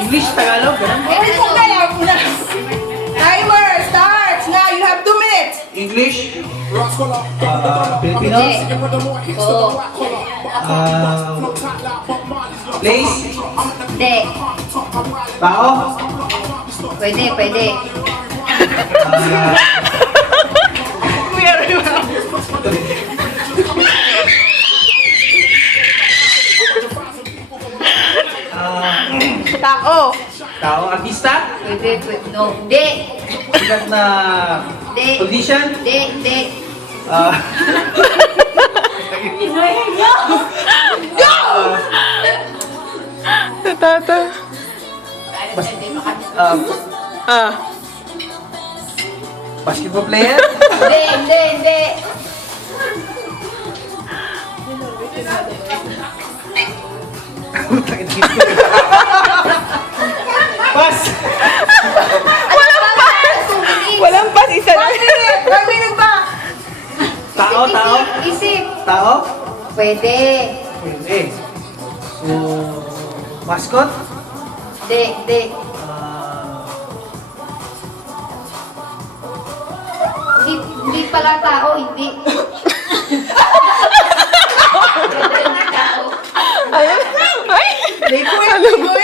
English, Tagalog, ganun. Timer starts now. You have 2 minutes. English, Filipino, Oo. place, Hindi. tao, Pwede, pwede. Tao. tao, artista, Pwede, pwede. No. Hindi. sikat na Hindi. politician, Hindi, hindi. ah, Tata. Ah. basketball player, Hindi, hindi, hindi. pass, Walang pas. Isa lang. 1 minute pa. tao, tao, Isip. tao, Pwede. pwede. So, mascot, Hindi, hindi. Hindi pala tao, hindi. Ayun. Ay. Liquid.